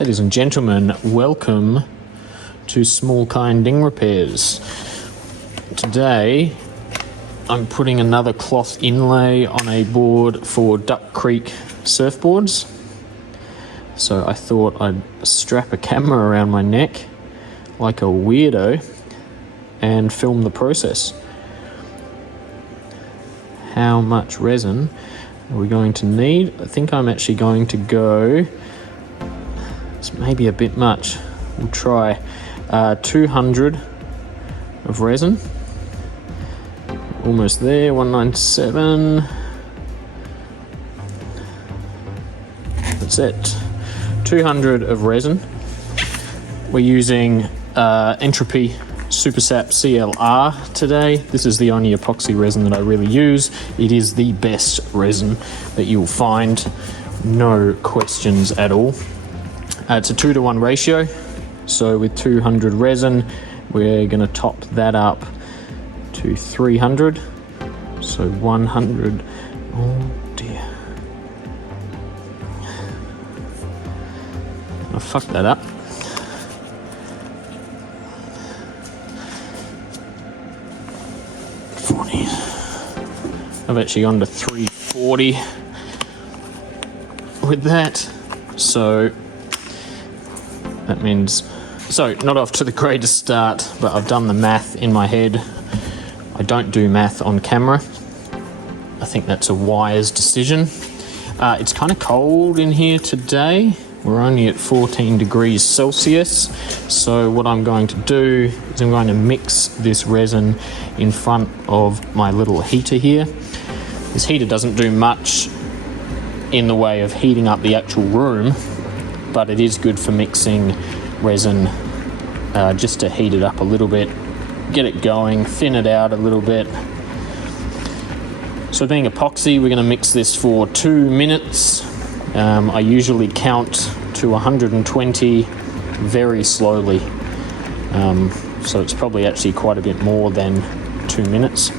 Ladies and gentlemen, welcome to Small Kind Ding Repairs. Today I'm putting another cloth inlay on a board for Duck Creek Surfboards. So I thought I'd strap a camera around my neck like a weirdo and film the process. How much resin are we going to need? I think I'm actually going to go, it's maybe a bit much. We'll try 200 of resin. Almost there, 197. That's it. 200 of resin. We're using Entropy Super Sap CLR today. This is the only epoxy resin that I really use. It is the best resin that you'll find, no questions at all. It's a 2-to-1 ratio, so with 200 resin, we're going to top that up to 300. So 100. Oh dear. I fucked that up. I've actually gone to 340 with that, so that means, so not off to the greatest start, but I've done the math in my head. I don't do math on camera. I think that's a wise decision. It's kind of cold in here today. We're only at 14 degrees Celsius. So what I'm going to do is I'm going to mix this resin in front of my little heater here. This heater doesn't do much in the way of heating up the actual room, but it is good for mixing resin just to heat it up a little bit, get it going, thin it out a little bit. So being epoxy, we're going to mix this for 2 minutes. I usually count to 120 very slowly, so it's probably actually quite a bit more than 2 minutes.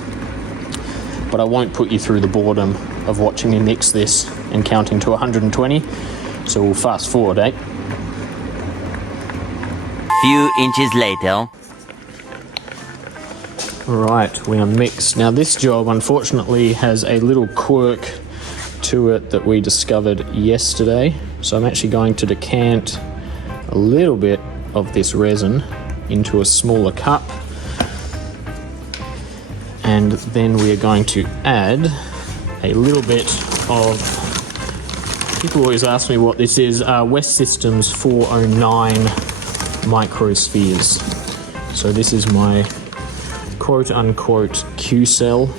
But I won't put you through the boredom of watching me mix this and counting to 120, so we'll fast forward, eh? Few inches later. Right, we are mixed. Now this job unfortunately has a little quirk to it that we discovered yesterday. So I'm actually going to decant a little bit of this resin into a smaller cup. And then we are going to add a little bit of, people always ask me what this is, West Systems 409 microspheres. So this is my quote-unquote Q-cell.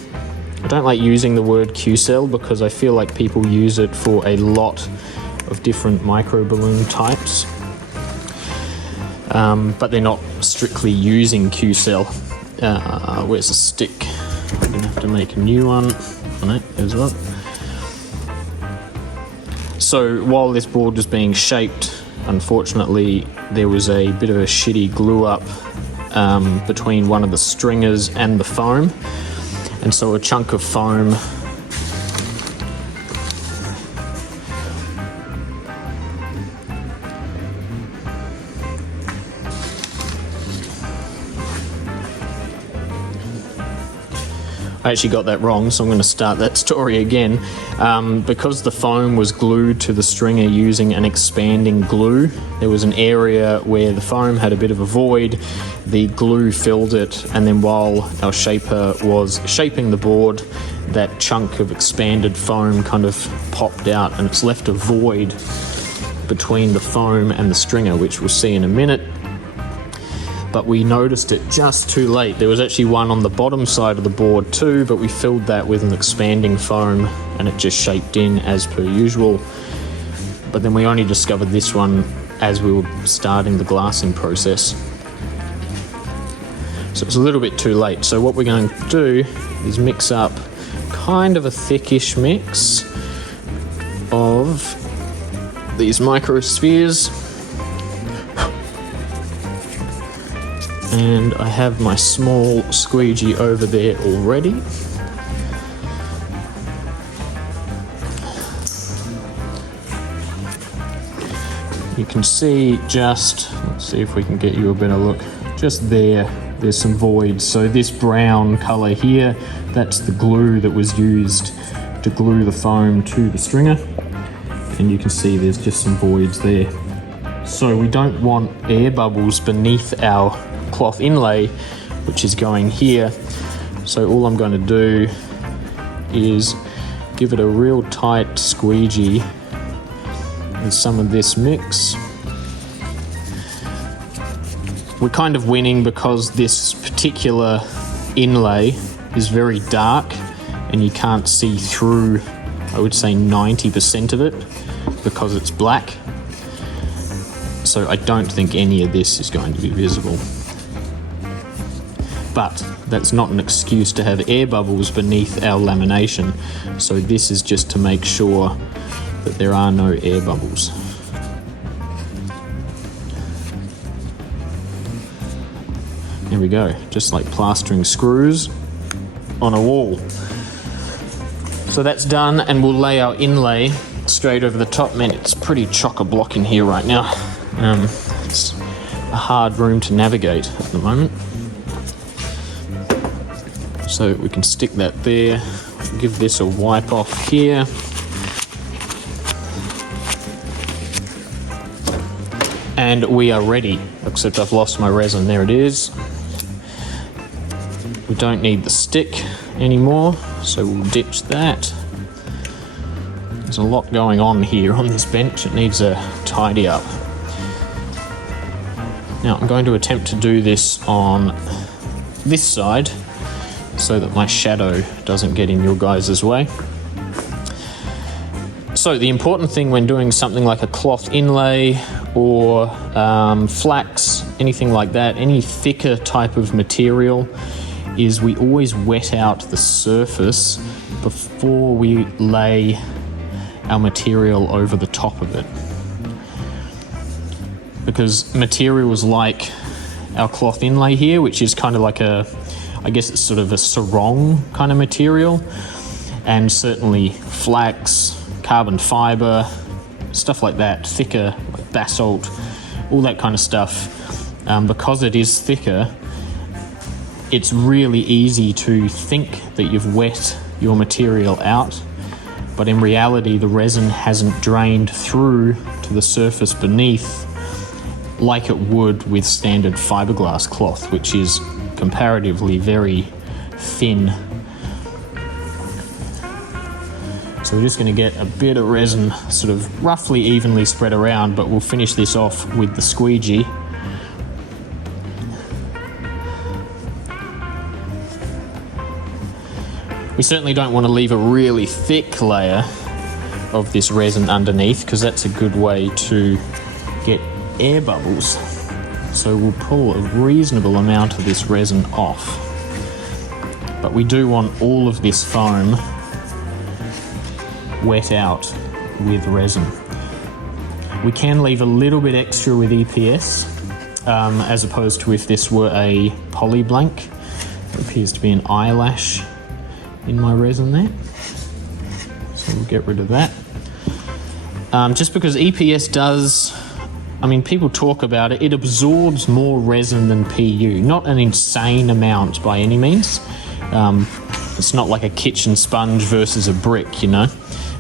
I don't like using the word Q-cell because I feel like people use it for a lot of different micro balloon types, but they're not strictly using Q-cell. Where's the stick? I'm gonna have to make a new one. Oh, no, there's one. So while this board was being shaped, unfortunately there was a bit of a shitty glue up between one of the stringers and the foam, and so a chunk of foam I actually got that wrong, so I'm going to start that story again. Because the foam was glued to the stringer using an expanding glue, there was an area where the foam had a bit of a void, the glue filled it, and then while our shaper was shaping the board, that chunk of expanded foam kind of popped out, and it's left a void between the foam and the stringer, which we'll see in a minute. But we noticed it just too late. There was actually one on the bottom side of the board too, but we filled that with an expanding foam and it just shaped in as per usual. But then we only discovered this one as we were starting the glassing process. So it's a little bit too late. So what we're going to do is mix up kind of a thickish mix of these microspheres. And I have my small squeegee over there already. you can see just, let's see if we can get you a better look, just there's some voids. So this brown color here, that's the glue that was used to glue the foam to the stringer. And you can see there's just some voids there. So we don't want air bubbles beneath our cloth inlay, which is going here. So all I'm going to do is give it a real tight squeegee with some of this mix. We're kind of winning because this particular inlay is very dark and you can't see through, I would say 90% of it because it's black. So I don't think any of this is going to be visible. But that's not an excuse to have air bubbles beneath our lamination. So this is just to make sure that there are no air bubbles. There we go, just like plastering screws on a wall. So that's done, and we'll lay our inlay straight over the top. Man, it's pretty chock-a-block in here right now. It's a hard room to navigate at the moment. So we can stick that there, give this a wipe off here. And we are ready, except I've lost my resin. There it is. We don't need the stick anymore, so we'll ditch that. There's a lot going on here on this bench. It needs a tidy up. Now I'm going to attempt to do this on this side so that my shadow doesn't get in your guys' way. So the important thing when doing something like a cloth inlay or flax, anything like that, any thicker type of material, is we always wet out the surface before we lay our material over the top of it. Because materials like our cloth inlay here, which is kind of like I guess it's sort of a sarong kind of material, and certainly flax, carbon fiber, stuff like that, thicker, like basalt, all that kind of stuff, because it is thicker, it's really easy to think that you've wet your material out, but in reality the resin hasn't drained through to the surface beneath like it would with standard fiberglass cloth, which is comparatively very thin. So we're just going to get a bit of resin sort of roughly evenly spread around, but we'll finish this off with the squeegee. We certainly don't want to leave a really thick layer of this resin underneath, because that's a good way to get air bubbles. So we'll pull a reasonable amount of this resin off. But we do want all of this foam wet out with resin. We can leave a little bit extra with EPS, as opposed to if this were a poly blank. There appears to be an eyelash in my resin there. So we'll get rid of that. Just because EPS does, I mean, people talk about it, it absorbs more resin than PU. Not an insane amount by any means. It's not like a kitchen sponge versus a brick, you know,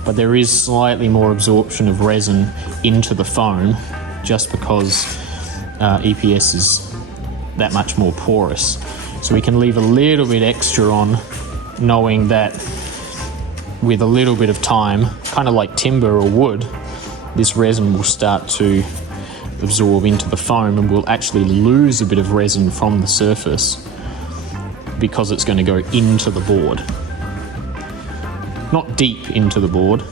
but there is slightly more absorption of resin into the foam just because EPS is that much more porous. So we can leave a little bit extra on, knowing that with a little bit of time, kind of like timber or wood, this resin will start to absorb into the foam and we'll actually lose a bit of resin from the surface because it's going to go into the board. Not deep into the board,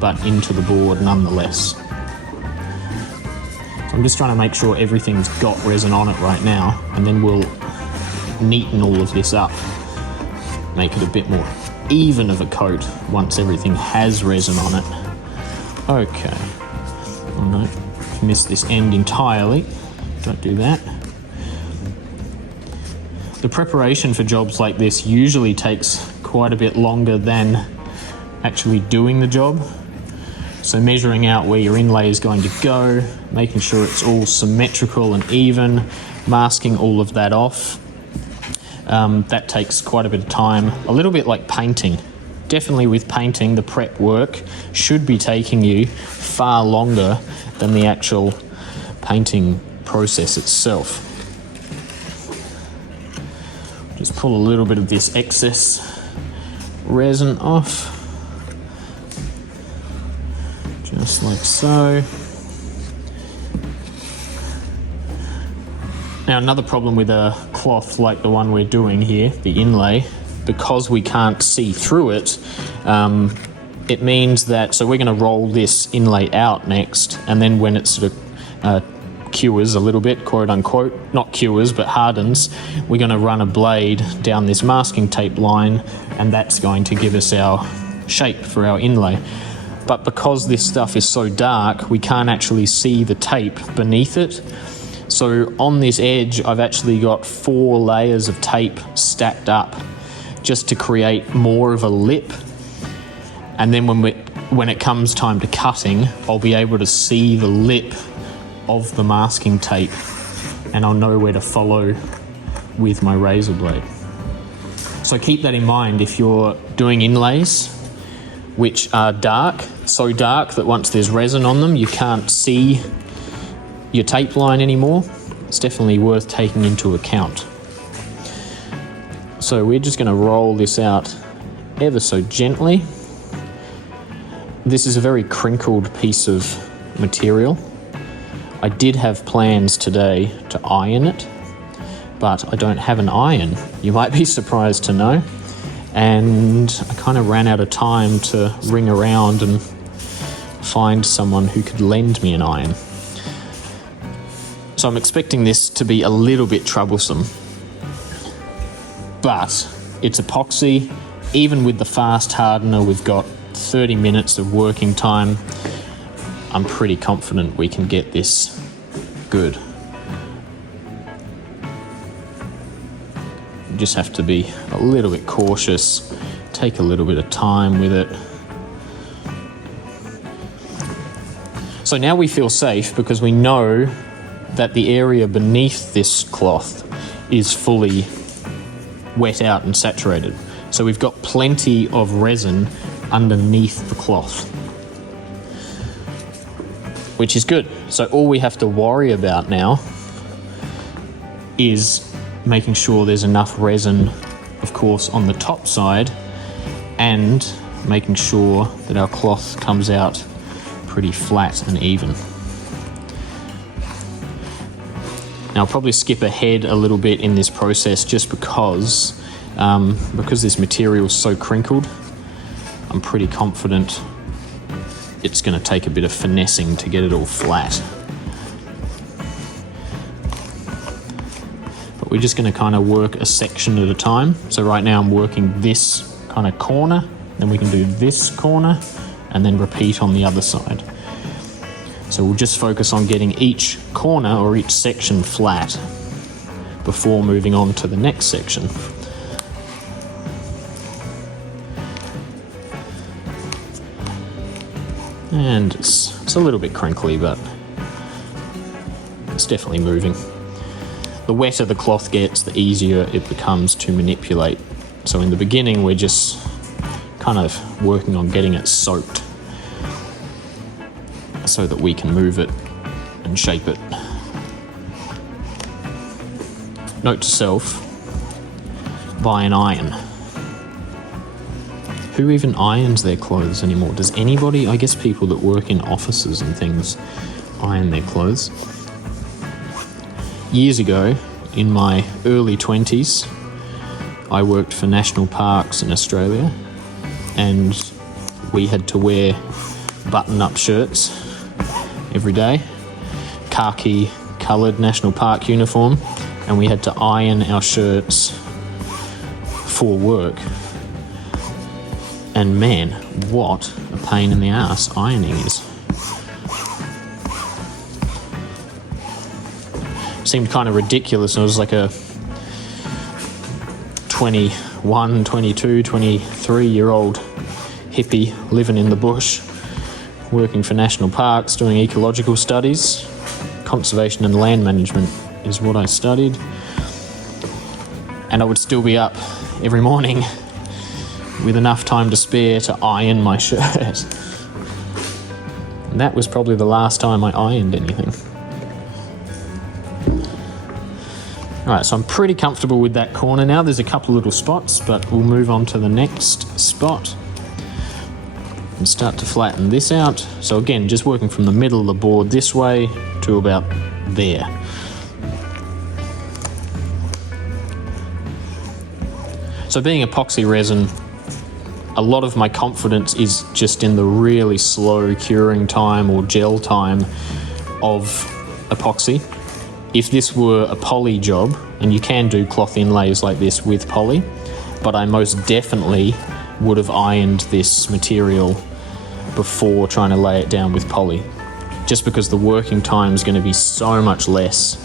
but into the board nonetheless. So I'm just trying to make sure everything's got resin on it right now, and then we'll neaten all of this up, make it a bit more even of a coat once everything has resin on it. Okay. Oh no, I've missed this end entirely. Don't do that. The preparation for jobs like this usually takes quite a bit longer than actually doing the job. So measuring out where your inlay is going to go, making sure it's all symmetrical and even, masking all of that off. That takes quite a bit of time, a little bit like painting. Definitely with painting, the prep work should be taking you far longer than the actual painting process itself. Just pull a little bit of this excess resin off, just like so. Now, another problem with a cloth like the one we're doing here, the inlay, because we can't see through it, it means that, so we're going to roll this inlay out next, and then when it sort of cures a little bit, quote unquote, not cures but hardens, we're going to run a blade down this masking tape line, and that's going to give us our shape for our inlay. But because this stuff is so dark, we can't actually see the tape beneath it. So on this edge, I've actually got 4 layers of tape stacked up just to create more of a lip. And then when it comes time to cutting, I'll be able to see the lip of the masking tape, and I'll know where to follow with my razor blade. So keep that in mind if you're doing inlays which are dark, so dark that once there's resin on them you can't see your tape line anymore. It's definitely worth taking into account. So we're just going to roll this out ever so gently. This is a very crinkled piece of material. I did have plans today to iron it, but I don't have an iron. You might be surprised to know. And I kind of ran out of time to ring around and find someone who could lend me an iron. So I'm expecting this to be a little bit troublesome, but it's epoxy. Even with the fast hardener, we've got 30 minutes of working time. I'm pretty confident we can get this good. You just have to be a little bit cautious, take a little bit of time with it. So now we feel safe because we know that the area beneath this cloth is fully wet out and saturated. So we've got plenty of resin underneath the cloth, which is good. So all we have to worry about now is making sure there's enough resin, of course, on the top side, and making sure that our cloth comes out pretty flat and even. Now I'll probably skip ahead a little bit in this process just because this material is so crinkled. I'm pretty confident it's going to take a bit of finessing to get it all flat. But we're just going to kind of work a section at a time. So right now I'm working this kind of corner, then we can do this corner, and then repeat on the other side. So we'll just focus on getting each corner or each section flat before moving on to the next section. And it's a little bit crinkly, but it's definitely moving. The wetter the cloth gets, the easier it becomes to manipulate. So in the beginning, we're just kind of working on getting it soaked so that we can move it and shape it. Note to self, buy an iron. Who even irons their clothes anymore? Does anybody? I guess people that work in offices and things iron their clothes. Years ago, in my early 20s, I worked for national parks in Australia, and we had to wear button-up shirts every day, khaki coloured national park uniform, and we had to iron our shirts for work. And man, what a pain in the ass ironing is. Seemed kind of ridiculous. It was like a 21, 22, 23-year-old hippie living in the bush working for national parks, doing ecological studies. Conservation and land management is what I studied. And I would still be up every morning with enough time to spare to iron my shirt. And that was probably the last time I ironed anything. Alright, so I'm pretty comfortable with that corner now. There's a couple of little spots, but we'll move on to the next spot and start to flatten this out. So again, just working from the middle of the board this way to about there. So being epoxy resin, a lot of my confidence is just in the really slow curing time or gel time of epoxy. If this were a poly job, and you can do cloth inlays like this with poly, but I most definitely would have ironed this material before trying to lay it down with poly, just because the working time is going to be so much less.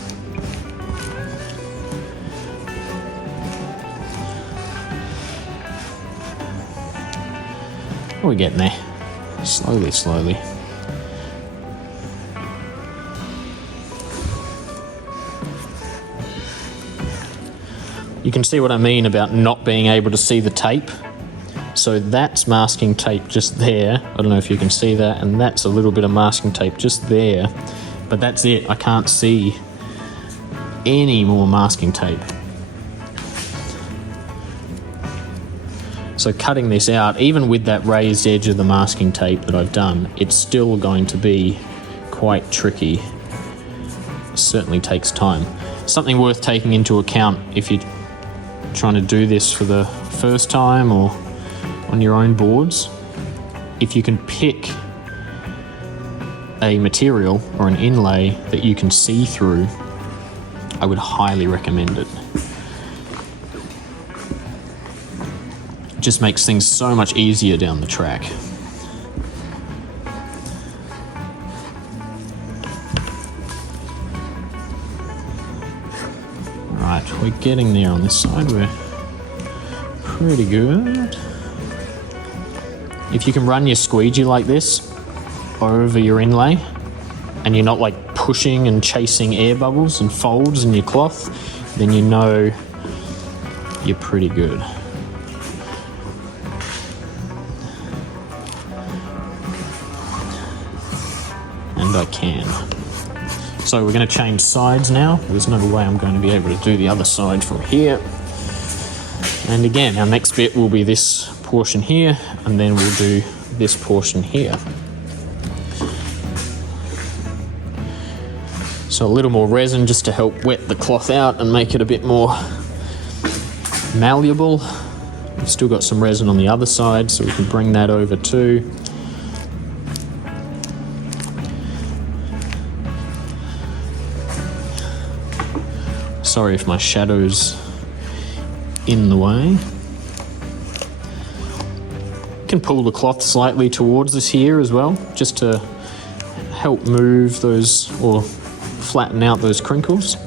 We're getting there, slowly, slowly. You can see what I mean about not being able to see the tape. So that's masking tape just there. I don't know if you can see that, and that's a little bit of masking tape just there. But that's it, I can't see any more masking tape. So cutting this out, even with that raised edge of the masking tape that I've done, it's still going to be quite tricky. It certainly takes time. Something worth taking into account if you're trying to do this for the first time or on your own boards, if you can pick a material or an inlay that you can see through, I would highly recommend it. It just makes things so much easier down the track. Alright, we're getting there on this side, we're pretty good. If you can run your squeegee like this over your inlay, and you're not like pushing and chasing air bubbles and folds in your cloth, then you know you're pretty good. And I can. So we're going to change sides now. There's no way I'm going to be able to do the other side from here. And again, our next bit will be this portion here, and then we'll do this portion here. So a little more resin just to help wet the cloth out and make it a bit more malleable. We've still got some resin on the other side, so we can bring that over too. Sorry if my shadow's in the way. You can pull the cloth slightly towards us here as well, just to help move those or flatten out those crinkles.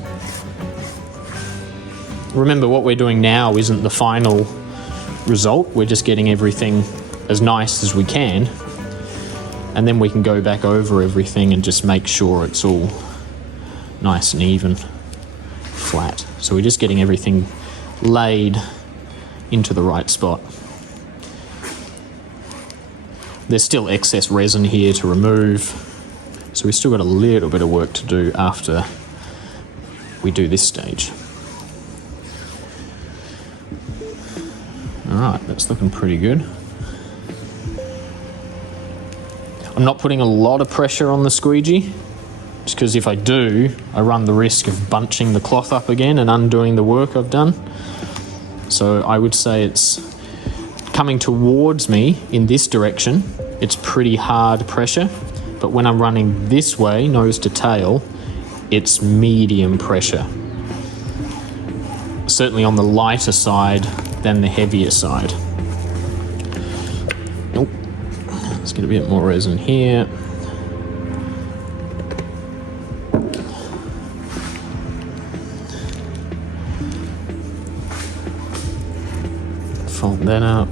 Remember, what we're doing now isn't the final result. We're just getting everything as nice as we can, and then we can go back over everything and just make sure it's all nice and even, flat. So we're just getting everything laid into the right spot. There's still excess resin here to remove, so we've still got a little bit of work to do after we do this stage. Alright, that's looking pretty good. I'm not putting a lot of pressure on the squeegee, just because if I do, I run the risk of bunching the cloth up again and undoing the work I've done. So I would say it's coming towards me in this direction. It's pretty hard pressure, but when I'm running this way, nose to tail, it's medium pressure. Certainly on the lighter side than the heavier side. Nope. Let's get a bit more resin here. Fold that up.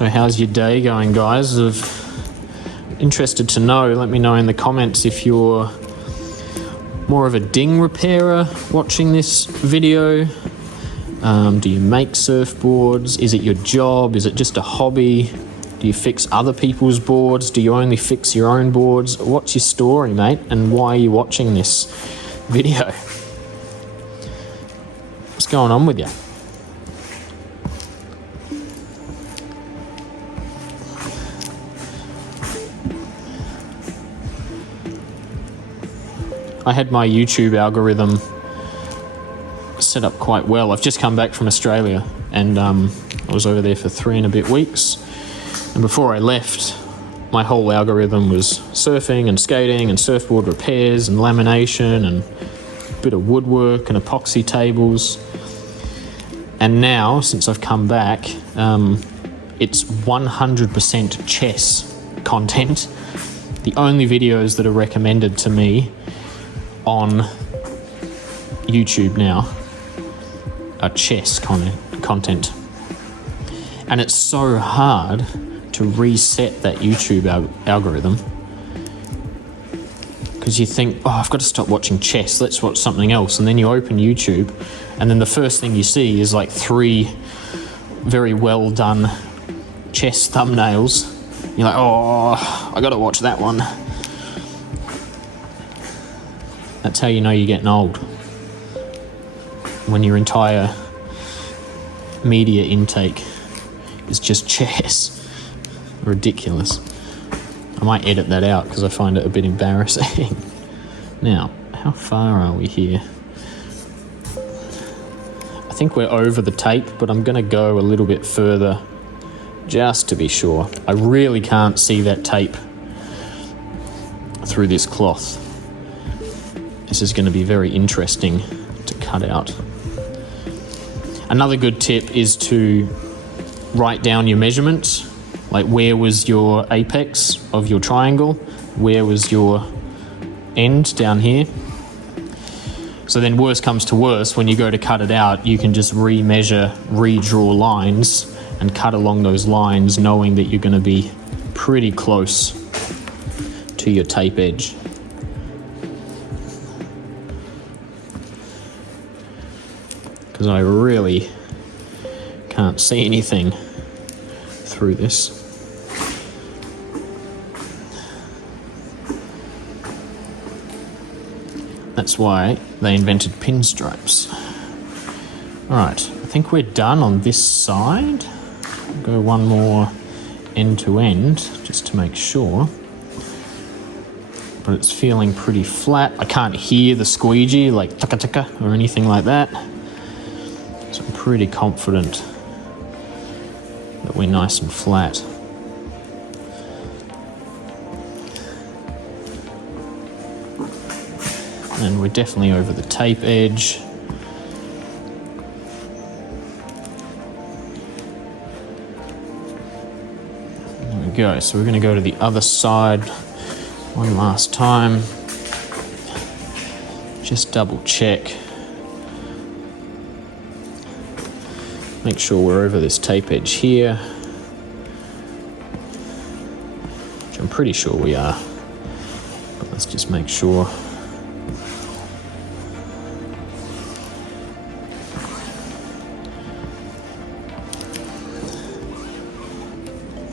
So how's your day going, guys? Interested to know. Let me know in the comments if you're more of a ding repairer watching this video. Do you make surfboards? Is it your job? Is it just a hobby? Do you fix other people's boards? Do you only fix your own boards? What's your story, mate? And why are you watching this video? What's going on with you? I had my YouTube algorithm set up quite well. I've just come back from Australia and I was over there for 3 and a bit weeks. And before I left, my whole algorithm was surfing and skating and surfboard repairs and lamination and a bit of woodwork and epoxy tables. And now, since I've come back, it's 100% chess content. The only videos that are recommended to me on YouTube now are chess content. And it's so hard to reset that YouTube algorithm because you think, oh, I've got to stop watching chess, let's watch something else. And then you open YouTube and then the first thing you see is like 3 very well done chess thumbnails. You're like, oh, I got to watch that one. That's how you know you're getting old. When your entire media intake is just chess. Ridiculous. I might edit that out because I find it a bit embarrassing. Now, how far are we here? I think we're over the tape, but I'm going to go a little bit further just to be sure. I really can't see that tape through this cloth. This is going to be very interesting to cut out. Another good tip is to write down your measurements. Like, where was your apex of your triangle? Where was your end down here? So then worst comes to worst, when you go to cut it out, you can just remeasure, redraw lines and cut along those lines knowing that you're going to be pretty close to your tape edge. Because I really can't see anything through this. That's why they invented pinstripes. Alright, I think we're done on this side. I'll go one more end to end just to make sure. But it's feeling pretty flat. I can't hear the squeegee like tucka tucka or anything like that. So I'm pretty confident that we're nice and flat. And we're definitely over the tape edge. There we go. So we're going to go to the other side one last time. Just double check. Make sure we're over this tape edge here, which I'm pretty sure we are, but let's just make sure.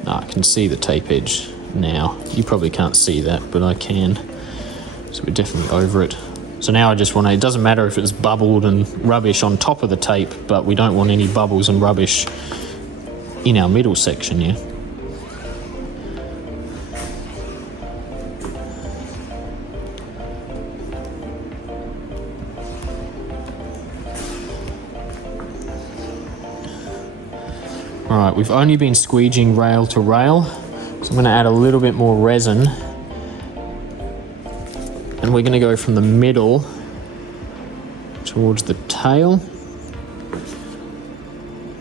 I can see the tape edge now. You probably can't see that, but I can. So we're definitely over it. So now I just want to, it doesn't matter if it's bubbled and rubbish on top of the tape, but we don't want any bubbles and rubbish in our middle section here. Alright, we've only been squeegeeing rail to rail, so I'm going to add a little bit more resin. And we're going to go from the middle towards the tail,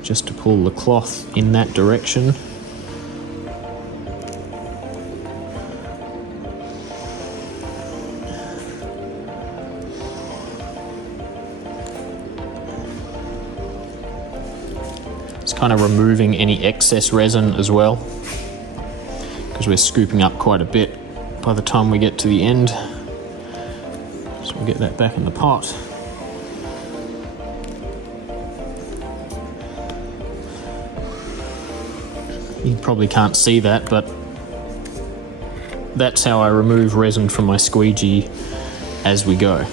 just to pull the cloth in that direction. It's kind of removing any excess resin as well, because we're scooping up quite a bit by the time we get to the end. So we'll get that back in the pot. You probably can't see that, but that's how I remove resin from my squeegee as we go.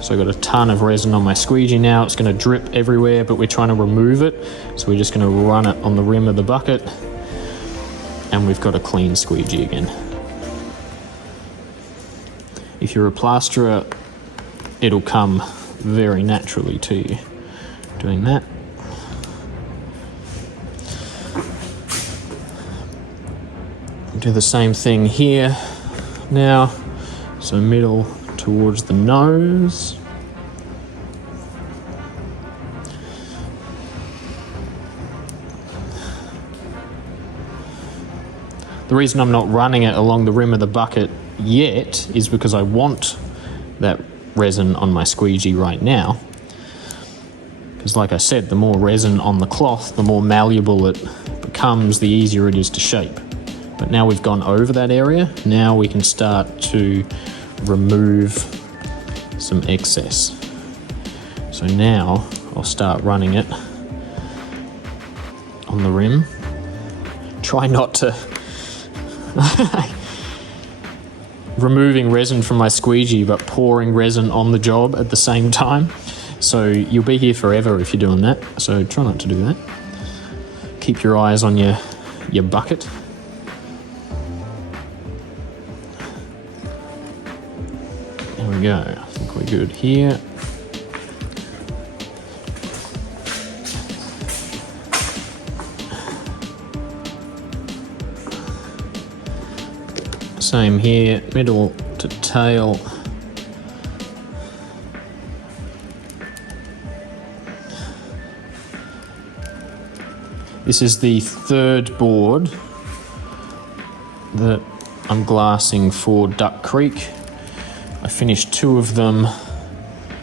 So I've got a ton of resin on my squeegee now. It's going to drip everywhere, but we're trying to remove it. So we're just going to run it on the rim of the bucket, and we've got a clean squeegee again. If you're a plasterer, it'll come very naturally to you doing that. Do the same thing here now. So middle towards the nose. The reason I'm not running it along the rim of the bucket yet is because I want that resin on my squeegee right now. Because like I said, the more resin on the cloth, the more malleable it becomes, the easier it is to shape. But now we've gone over that area, now we can start to remove some excess. So now I'll start running it on the rim. Try not to removing resin from my squeegee but pouring resin on the job at the same time. So you'll be here forever if you're doing that. So try not to do that. Keep your eyes on your bucket. There we go. I think we're good here. Same here, middle to tail. This is the third board that I'm glassing for Duck Creek. I finished 2 of them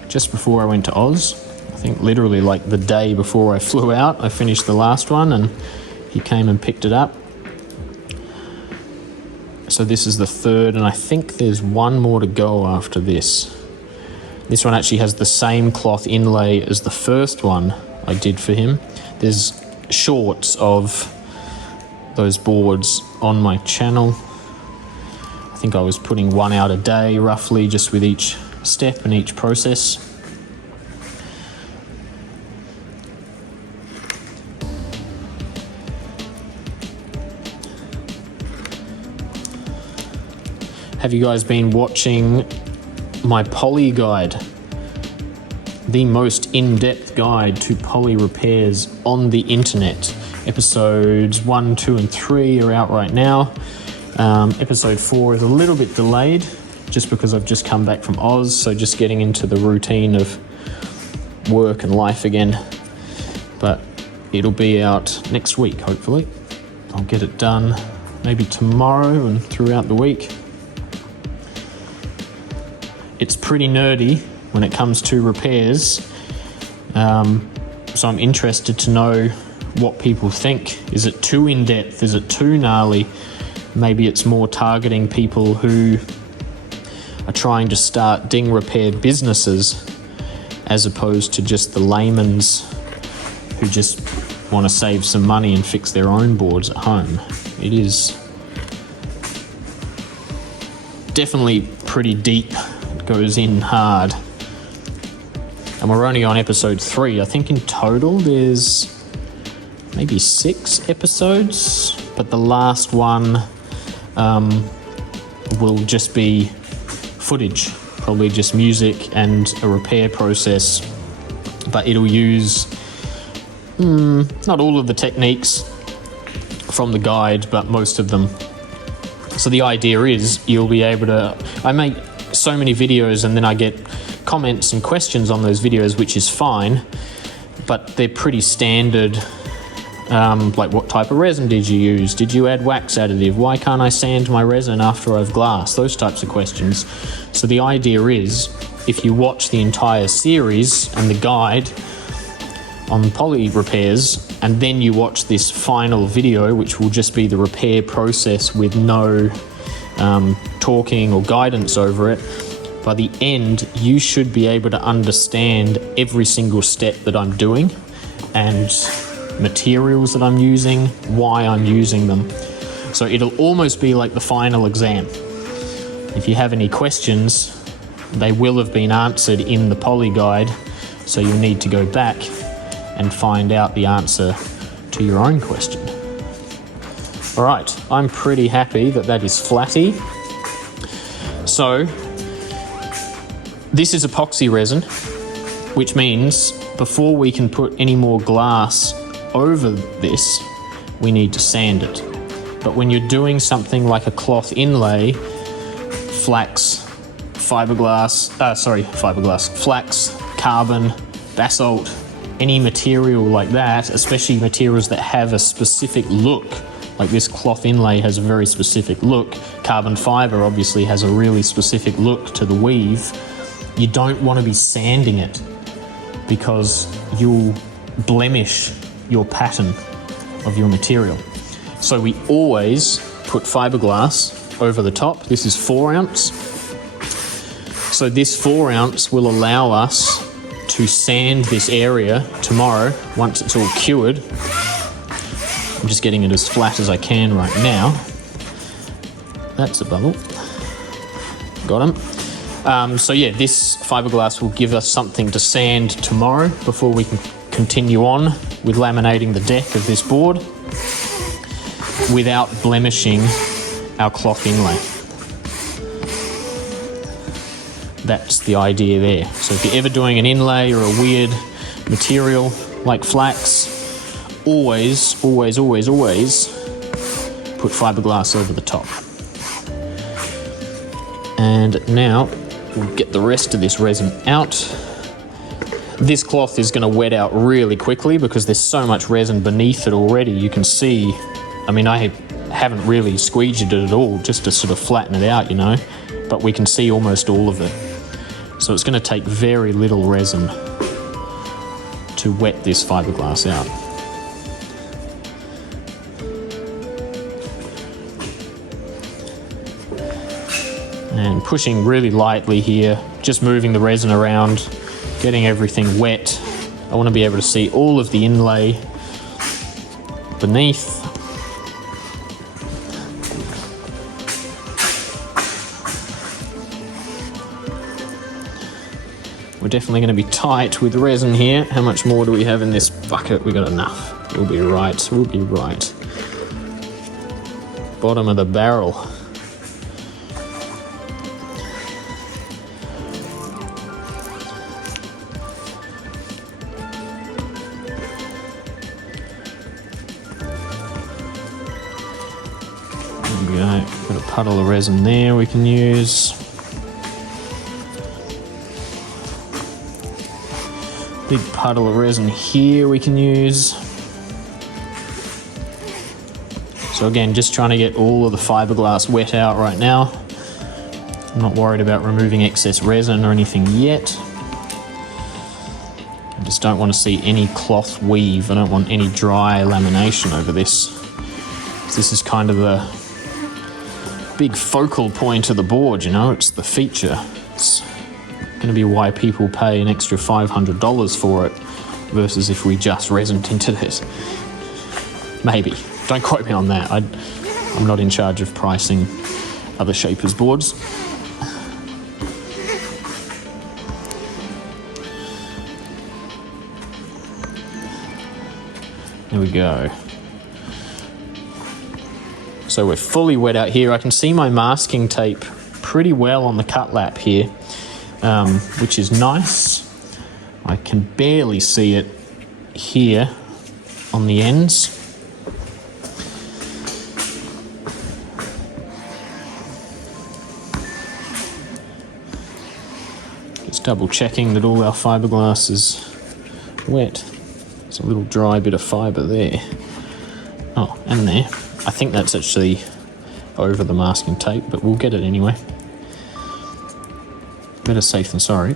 just before I went to Oz. I think literally like the day before I flew out, I finished the last one and he came and picked it up. So this is the third, and I think there's one more to go after this. This one actually has the same cloth inlay as the first one I did for him. There's shorts of those boards on my channel. I think I was putting 1 out a day roughly, just with each step and each process. Have you guys been watching my poly guide? The most in-depth guide to poly repairs on the internet. Episodes 1, 2, and 3 are out right now. Episode 4 is a little bit delayed just because I've just come back from Oz, so just getting into the routine of work and life again. But it'll be out next week, hopefully. I'll get it done maybe tomorrow and throughout the week. It's pretty nerdy when it comes to repairs, so I'm interested to know what people think. Is it too in-depth? Is it too gnarly? Maybe it's more targeting people who are trying to start ding repair businesses as opposed to just the layman's who just want to save some money and fix their own boards at home. It is definitely pretty deep. Goes in hard, and we're only on episode 3. I think in total there's maybe 6 episodes, but the last one will just be footage, probably just music and a repair process, but it'll use not all of the techniques from the guide, but most of them. So the idea is you'll be able to, I make so many videos and then I get comments and questions on those videos, which is fine, but they're pretty standard, like what type of resin did you use? Did you add wax additive? Why can't I sand my resin after I've glassed? Those types of questions. So the idea is, if you watch the entire series and the guide on poly repairs and then you watch this final video, which will just be the repair process with no talking or guidance over it. By the end, you should be able to understand every single step that I'm doing and materials that I'm using, why I'm using them. So it'll almost be like the final exam. If you have any questions, they will have been answered in the poly guide, so you'll need to go back and find out the answer to your own question. All right, I'm pretty happy that that is flatty. So this is epoxy resin, which means before we can put any more glass over this, we need to sand it. But when you're doing something like a cloth inlay, flax, flax, carbon, basalt, any material like that, especially materials that have a specific look, like this cloth inlay has a very specific look, carbon fiber obviously has a really specific look to the weave, you don't want to be sanding it because you'll blemish your pattern of your material. So we always put fiberglass over the top. This is 4 ounce. So this 4 ounce will allow us to sand this area tomorrow once it's all cured. I'm just getting it as flat as I can right now. That's a bubble. Got him. So yeah, this fiberglass will give us something to sand tomorrow before we can continue on with laminating the deck of this board without blemishing our cloth inlay. That's the idea there. So if you're ever doing an inlay or a weird material like flax, always, always, always, always put fiberglass over the top. And now we'll get the rest of this resin out. This cloth is going to wet out really quickly because there's so much resin beneath it already. You can see, I mean, I haven't really squeegeed it at all just to sort of flatten it out, you know, but we can see almost all of it. So it's going to take very little resin to wet this fiberglass out. And pushing really lightly here, just moving the resin around, getting everything wet. I want to be able to see all of the inlay beneath. We're definitely going to be tight with resin here. How much more do we have in this bucket? We got enough. We'll be right. We'll be right. Bottom of the barrel. There we go. Got a puddle of resin there we can use. Big puddle of resin here we can use. So again, just trying to get all of the fiberglass wet out right now. I'm not worried about removing excess resin or anything yet. I just don't want to see any cloth weave. I don't want any dry lamination over this. This is kind of the big focal point of the board, you know, it's the feature. It's going to be why people pay an extra $500 for it versus if we just resin tinted it. Maybe. Don't quote me on that. I'm not in charge of pricing other shapers' boards. There we go. So we're fully wet out here. I can see my masking tape pretty well on the cut lap here. Which is nice. I can barely see it here on the ends. Just double checking that all our fiberglass is wet. There's a little dry bit of fiber there. Oh, and there. I think that's actually over the masking tape, but we'll get it anyway. Better safe than sorry.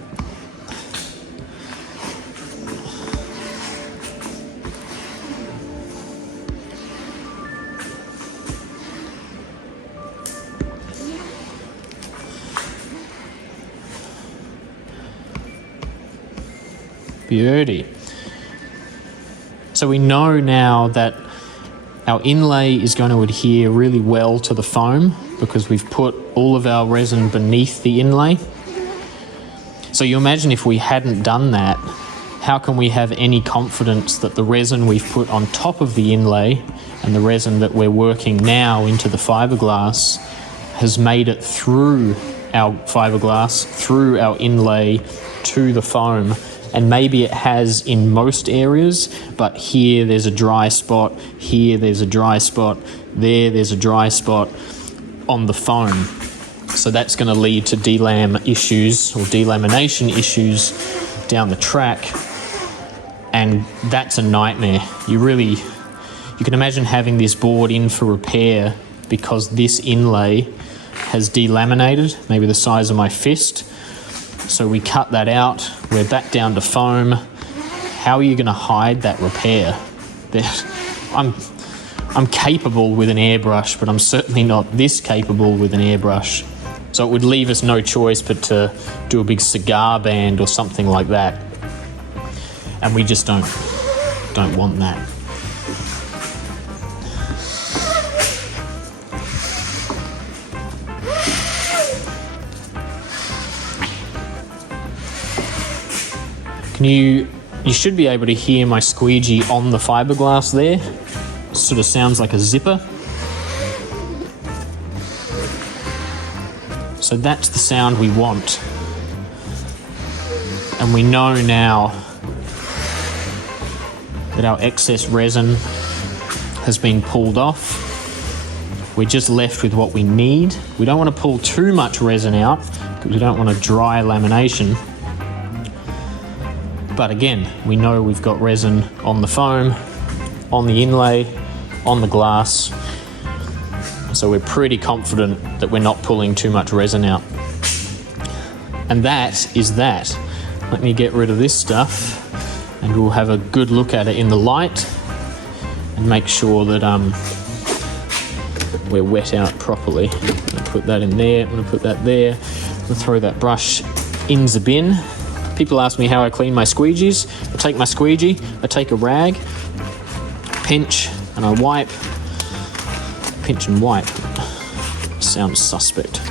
Beauty. So we know now that our inlay is going to adhere really well to the foam because we've put all of our resin beneath the inlay. So you imagine if we hadn't done that, how can we have any confidence that the resin we've put on top of the inlay and the resin that we're working now into the fiberglass has made it through our fiberglass, through our inlay to the foam? And maybe it has in most areas, but here there's a dry spot, here there's a dry spot, there's a dry spot on the foam. So that's going to lead to delam issues or delamination issues down the track. And that's a nightmare. You can imagine having this board in for repair because this inlay has delaminated, maybe the size of my fist. So we cut that out, we're back down to foam. How are you going to hide that repair? I'm capable with an airbrush, but I'm certainly not this capable with an airbrush. So it would leave us no choice but to do a big cigar band or something like that. And we just don't want that. You should be able to hear my squeegee on the fiberglass there. Sort of sounds like a zipper. So that's the sound we want. And we know now that our excess resin has been pulled off. We're just left with what we need. We don't want to pull too much resin out because we don't want a dry lamination. But again, we know we've got resin on the foam, on the inlay, on the glass. So we're pretty confident that we're not pulling too much resin out. And that is that. Let me get rid of this stuff and we'll have a good look at it in the light and make sure that we're wet out properly. I'm gonna put that in there, I'm gonna put that there. I'm gonna throw that brush in the bin. People ask me how I clean my squeegees. I take my squeegee, I take a rag, pinch, and I wipe. Pinch and wipe. Sounds suspect.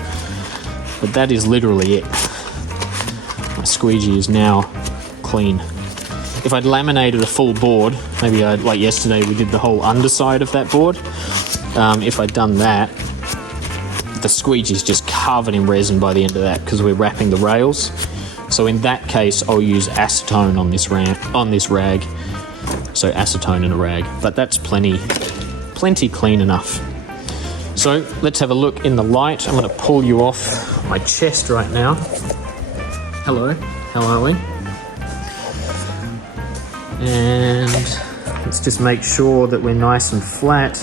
But that is literally it. My squeegee is now clean. If I'd laminated a full board, maybe like yesterday we did the whole underside of that board. If I'd done that, the squeegee's just covered in resin by the end of that because we're wrapping the rails. So in that case, I'll use acetone on this rag. So acetone in a rag, but that's plenty clean enough. So let's have a look in the light. I'm going to pull you off my chest right now. Hello, how are we? And let's just make sure that we're nice and flat.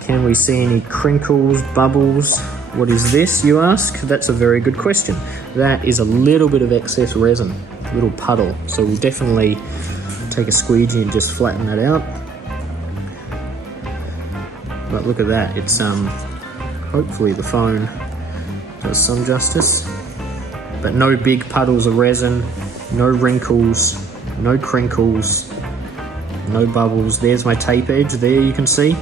Can we see any crinkles, bubbles? What is this, you ask? That's a very good question. That is a little bit of excess resin, a little puddle. So we'll definitely take a squeegee and just flatten that out. But look at that, it's hopefully the phone does some justice. But no big puddles of resin, no wrinkles, no crinkles, no bubbles. There's my tape edge there, you can see.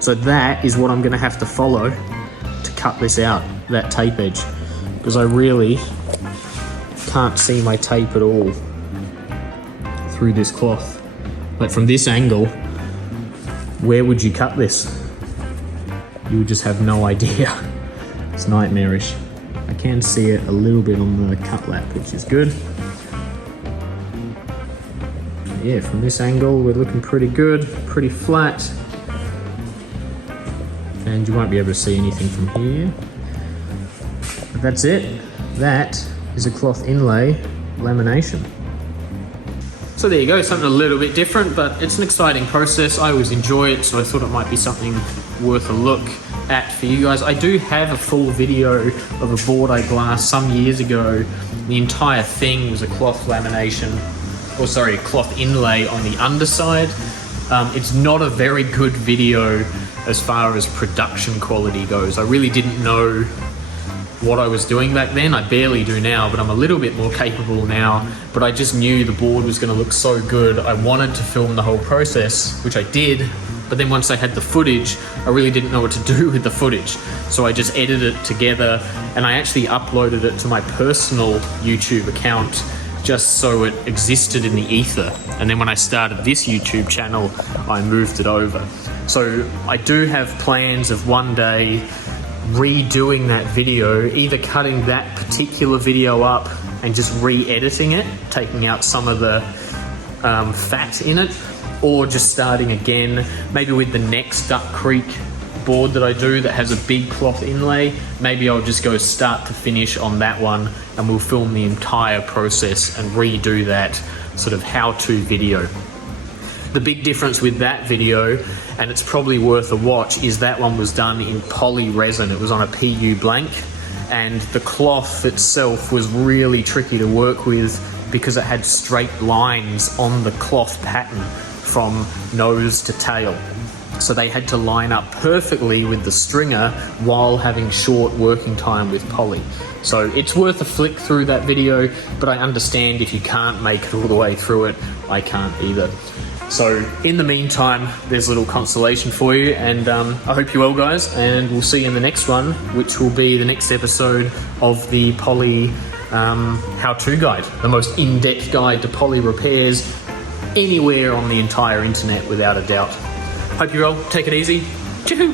So that is what I'm gonna have to follow to cut this out, that tape edge, because I really can't see my tape at all through this cloth. But from this angle, where would you cut this? You would just have no idea. It's nightmarish. I can see it a little bit on the cut lap, which is good. Yeah, from this angle, we're looking pretty good, pretty flat. And you won't be able to see anything from here. But that's it. That is a cloth inlay lamination. So there you go, something a little bit different, but it's an exciting process. I always enjoy it, so I thought it might be something worth a look at for you guys. I do have a full video of a board I glassed some years ago. The entire thing was a cloth lamination, or sorry, a cloth inlay on the underside. It's not a very good video as far as production quality goes. I really didn't know what I was doing back then. I barely do now, but I'm a little bit more capable now. But I just knew the board was going to look so good. I wanted to film the whole process, which I did. But then once I had the footage, I really didn't know what to do with the footage. So I just edited it together, and I actually uploaded it to my personal YouTube account just so it existed in the ether. And then when I started this YouTube channel, I moved it over. So I do have plans of one day redoing that video, either cutting that particular video up and just re-editing it, taking out some of the fat in it, or just starting again, maybe with the next Duck Creek board that I do that has a big cloth inlay. Maybe I'll just go start to finish on that one, and we'll film the entire process and redo that sort of how-to video. The big difference with that video, and it's probably worth a watch, is that one was done in poly resin. It was on a PU blank, and the cloth itself was really tricky to work with because it had straight lines on the cloth pattern from nose to tail. So they had to line up perfectly with the stringer while having short working time with poly. So it's worth a flick through that video, but I understand if you can't make it all the way through it. I can't either. So in the meantime, there's a little consolation for you, and I hope you're well, guys, and we'll see you in the next one, which will be the next episode of the poly how-to guide, the most in-depth guide to poly repairs anywhere on the entire internet, without a doubt. Hope you're well. Take it easy. Choo-hoo.